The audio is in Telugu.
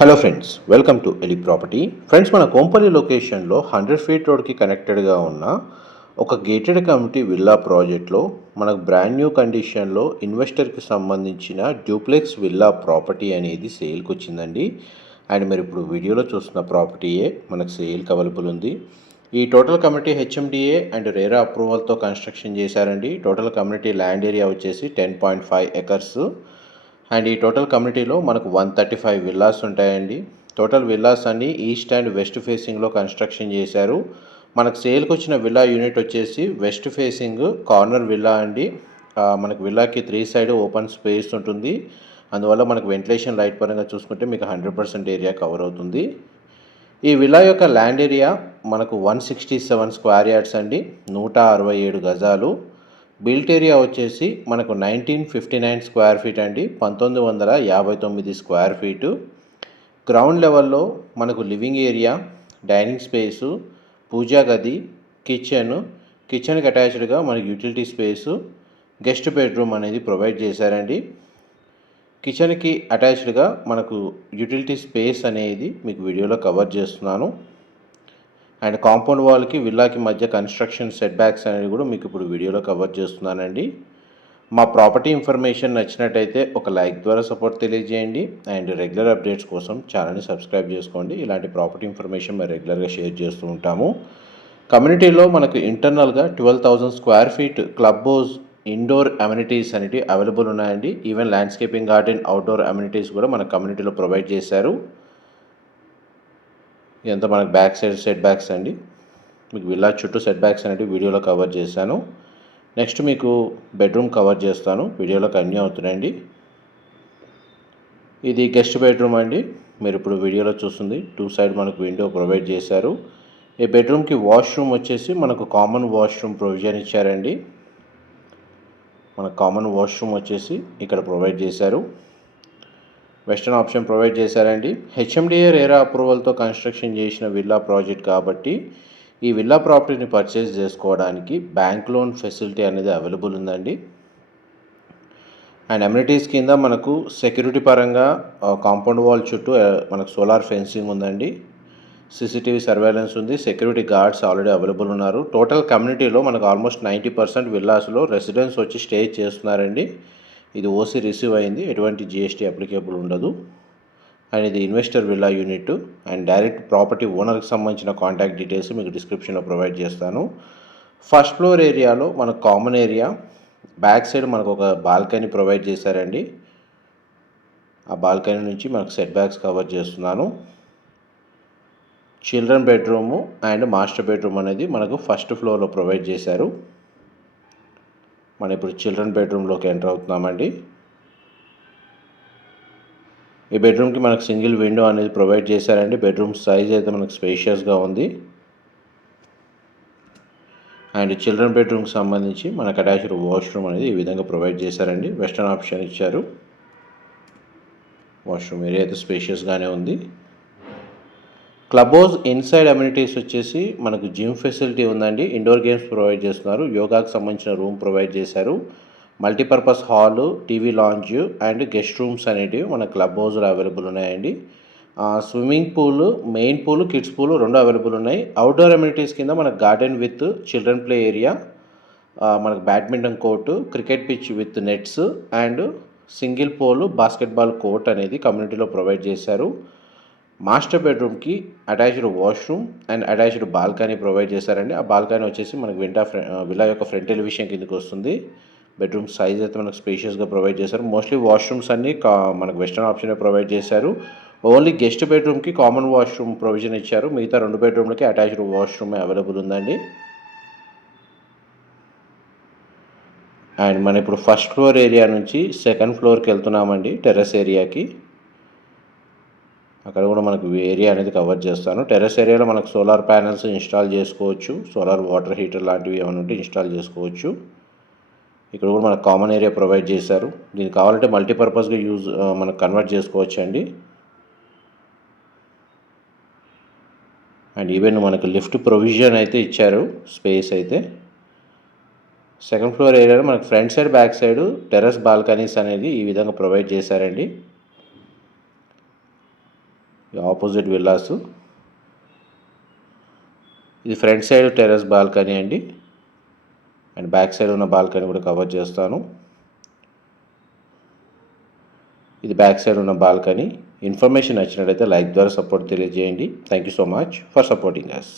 Hello friends welcome to Eli property friends మన కోంపల్లి లొకేషన్లో హండ్రెడ్ ఫీట్ రోడ్కి కనెక్టెడ్గా ఉన్న ఒక గేటెడ్ కమిటీ విల్లా ప్రాజెక్ట్లో మనకు బ్రాండ్ న్యూ కండిషన్లో ఇన్వెస్టర్కి సంబంధించిన డ్యూప్లెక్స్ విల్లా ప్రాపర్టీ అనేది సేల్కి వచ్చిందండి. అండ్ మీరు ఇప్పుడు వీడియోలో చూస్తున్న ప్రాపర్టీయే మనకు సేల్కి అవైలబుల్ ఉంది. ఈ total community HMDA and RERA అప్రూవల్తో construction చేశారండి. టోటల్ కమ్యూనిటీ ల్యాండ్ ఏరియా వచ్చేసి ten point five acres and ఈ టోటల్ కమ్యూనిటీలో మనకు వన్ థర్టీ ఫైవ్ విల్లాస్ ఉంటాయండి. టోటల్ విల్లాస్ అన్ని ఈస్ట్ అండ్ వెస్ట్ ఫేసింగ్లో కన్స్ట్రక్షన్ చేశారు. మనకు సేల్కి వచ్చిన విల్లా యూనిట్ వచ్చేసి వెస్ట్ ఫేసింగ్ కార్నర్ విల్లా అండి. మనకు విల్లాకి త్రీ సైడ్ ఓపెన్ స్పేస్ ఉంటుంది. అందువల్ల మనకు వెంటిలేషన్ లైట్ పరంగా చూసుకుంటే మీకు హండ్రెడ్ పర్సెంట్ ఏరియా కవర్ అవుతుంది. ఈ విల్లా యొక్క ల్యాండ్ ఏరియా మనకు one sixty seven square yards అండి. నూట అరవై ఏడు గజాలు. బిల్ట్ ఏరియా వచ్చేసి మనకు nineteen fifty nine square feet అండి పంతొమ్మిది వందల యాభై తొమ్మిది స్క్వేర్ ఫీటు. గ్రౌండ్ లెవెల్లో మనకు living area dining space puja గది కిచెన్. కిచెన్కి అటాచ్డ్గా మనకి యూటిలిటీ స్పేసు గెస్ట్ బెడ్రూమ్ అనేది ప్రొవైడ్ చేశారండి. కిచెన్కి అటాచ్డ్గా మనకు యూటిలిటీ స్పేస్ అనేది మీకు వీడియోలో కవర్ చేస్తున్నాను. అండ్ కాంపౌండ్ వాల్కి విల్లాకి మధ్య కన్స్ట్రక్షన్ సెట్ బ్యాక్స్ అనేది కూడా మీకు ఇప్పుడు వీడియోలో కవర్ చేస్తున్నానండి. మా ప్రాపర్టీ ఇన్ఫర్మేషన్ నచ్చినట్టయితే ఒక లైక్ ద్వారా సపోర్ట్ తెలియజేయండి. అండ్ రెగ్యులర్ అప్డేట్స్ కోసం ఛానల్ని సబ్స్క్రైబ్ చేసుకోండి. ఇలాంటి ప్రాపర్టీ ఇన్ఫర్మేషన్ మేము రెగ్యులర్గా షేర్ చేస్తూ ఉంటాము. కమ్యూనిటీలో మనకు ఇంటర్నల్గా twelve thousand square feet club house indoor amenities అనేవి అవైలబుల్ ఉన్నాయండి. Even landscaping garden outdoor amenities కూడా మన కమ్యూనిటీలో ప్రొవైడ్ చేశారు. ఇదంతా మనకు బ్యాక్ సైడ్ సెట్ బ్యాక్స్ అండి. మీకు విల్లా చుట్టూ సెట్ బ్యాక్స్ అనేవి వీడియోలో కవర్ చేశాను. నెక్స్ట్ మీకు బెడ్రూమ్ కవర్ చేస్తాను. వీడియోలో కన్యూ అవుతున్నాయండి. ఇది గెస్ట్ బెడ్రూమ్ అండి. మీరు ఇప్పుడు వీడియోలో చూస్తుంది. టూ సైడ్ మనకు విండో ప్రొవైడ్ చేశారు. ఈ బెడ్రూమ్కి వాష్రూమ్ వచ్చేసి మనకు కామన్ వాష్రూమ్ ప్రొవిజన్ ఇచ్చారండి. మన కామన్ వాష్రూమ్ వచ్చేసి ఇక్కడ ప్రొవైడ్ చేశారు. వెస్టర్న్ ఆప్షన్ ప్రొవైడ్ చేశారండి. హెచ్ఎండిఏ రేరా అప్రూవల్తో కన్స్ట్రక్షన్ చేసిన విల్లా ప్రాజెక్ట్ కాబట్టి ఈ విల్లా ప్రాపర్టీని పర్చేస్ చేసుకోవడానికి బ్యాంక్ లోన్ ఫెసిలిటీ అనేది అవైలబుల్ ఉందండి. అండ్ అమ్యూనిటీస్ కింద మనకు సెక్యూరిటీ పరంగా కాంపౌండ్ వాల్ చుట్టూ మనకు సోలార్ ఫెన్సింగ్ ఉందండి. సీసీటీవీ సర్వేలెన్స్ ఉంది. సెక్యూరిటీ గార్డ్స్ ఆల్రెడీ అవైలబుల్ ఉన్నారు. టోటల్ కమ్యూనిటీలో మనకు ఆల్మోస్ట్ నైంటీ పర్సెంట్ విల్లాస్లో రెసిడెన్స్ వచ్చి స్టే చేస్తున్నారండి. ఇది ఓసీ రిసీవ్ అయింది. ఎటువంటి జిఎస్టీ అప్లికేబుల్ ఉండదు. అండ్ ఇది investor villa unit and direct property ఓనర్కి సంబంధించిన కాంటాక్ట్ డీటెయిల్స్ మీకు డిస్క్రిప్షన్లో ప్రొవైడ్ చేస్తాను. ఫస్ట్ ఫ్లోర్ ఏరియాలో మన కామన్ ఏరియా బ్యాక్ సైడ్ మనకు ఒక బాల్కనీ ప్రొవైడ్ చేశారండి. ఆ బాల్కనీ నుంచి మనకు సెట్ బ్యాక్స్ కవర్ చేస్తున్నాను. Children bedroom and master bedroom అనేది మనకు ఫస్ట్ ఫ్లోర్లో ప్రొవైడ్ చేశారు. మనం ఇప్పుడు చిల్డ్రన్ బెడ్రూమ్లోకి ఎంటర్ అవుతున్నామండి. ఈ బెడ్రూమ్కి మనకు సింగిల్ విండో అనేది ప్రొవైడ్ చేశారండి. బెడ్రూమ్ సైజ్ అయితే మనకు స్పేషియస్గా ఉంది. అండ్ చిల్డ్రన్ బెడ్రూమ్కి సంబంధించి మనకు అటాచ్డ్ వాష్రూమ్ అనేది ఈ విధంగా ప్రొవైడ్ చేశారండి. వెస్టర్న్ ఆప్షన్ ఇచ్చారు. వాష్రూమ్ ఏరియా అయితే స్పేషియస్గానే ఉంది. క్లబ్ హౌస్ ఇన్సైడ్ అమ్యూనిటీస్ వచ్చేసి మనకు జిమ్ ఫెసిలిటీ ఉందండి. ఇండోర్ గేమ్స్ ప్రొవైడ్ చేస్తున్నారు. యోగాకు సంబంధించిన రూమ్ ప్రొవైడ్ చేశారు. Multipurpose hall TV lounge and guest rooms అనేటివి మన క్లబ్ హౌస్లో అవైలబుల్ ఉన్నాయండి. Swimming pool main pool kids pool రెండు అవైలబుల్ ఉన్నాయి. అవుట్డోర్ అమ్యూనిటీస్ కింద మనకు garden with children play area మనకు badminton court cricket pitch with nets and single pole basketball court అనేది కమ్యూనిటీలో ప్రొవైడ్ చేశారు. మాస్టర్ బెడ్రూమ్కి attached washroom and attached balcony provide చేశారండి. ఆ బాల్కనీ వచ్చేసి మనకు వింటా విలా యొక్క ఫ్రంట్ ఎలివేషన్ కిందకి వస్తుంది. బెడ్రూమ్ సైజ్ అయితే మనకు స్పేషియస్గా ప్రొవైడ్ చేశారు. మోస్ట్లీ వాష్రూమ్స్ అన్నీ కా మనకు వెస్టర్న్ ఆప్షన్ ప్రొవైడ్ చేశారు. ఓన్లీ గెస్ట్ బెడ్రూమ్కి కామన్ వాష్రూమ్ ప్రొవిజన్ ఇచ్చారు. మిగతా రెండు బెడ్రూమ్లకి అటాచ్డ్ వాష్రూమ్ అవైలబుల్ ఉందండి. అండ్ మనం ఇప్పుడు ఫస్ట్ ఫ్లోర్ ఏరియా నుంచి సెకండ్ ఫ్లోర్కి వెళ్తున్నామండి టెర్రస్ ఏరియాకి. అక్కడ కూడా మనకు ఏరియా అనేది కవర్ చేస్తాను. టెర్రస్ ఏరియాలో మనకు సోలార్ ప్యానల్స్ ఇన్స్టాల్ చేసుకోవచ్చు. సోలార్ వాటర్ హీటర్ లాంటివి ఏమైనా ఉంటే ఇన్స్టాల్ చేసుకోవచ్చు. ఇక్కడ కూడా మనకు కామన్ ఏరియా ప్రొవైడ్ చేశారు. దీనికి కావాలంటే మల్టీపర్పస్గా యూజ్ మనకు కన్వర్ట్ చేసుకోవచ్చు అండి అండ్ ఈవెన్ మనకు లిఫ్ట్ ప్రొవిజన్ అయితే ఇచ్చారు స్పేస్ అయితే. సెకండ్ ఫ్లోర్ ఏరియాలో మనకు front side back side terrace balconies అనేది ఈ విధంగా ప్రొవైడ్ చేశారండి. Opposite villas. ఇది ఫ్రంట్ సైడ్ టెర్రస్ బాల్కనీ అండి. అండ్ బ్యాక్ సైడ్ ఉన్న బాల్కనీ కూడా కవర్ చేస్తాను. ఇది బ్యాక్ సైడ్ ఉన్న బాల్కనీ. ఇన్ఫర్మేషన్ నచ్చినట్లయితే లైక్ ద్వారా సపోర్ట్ తెలియజేయండి. Thank you so much for supporting us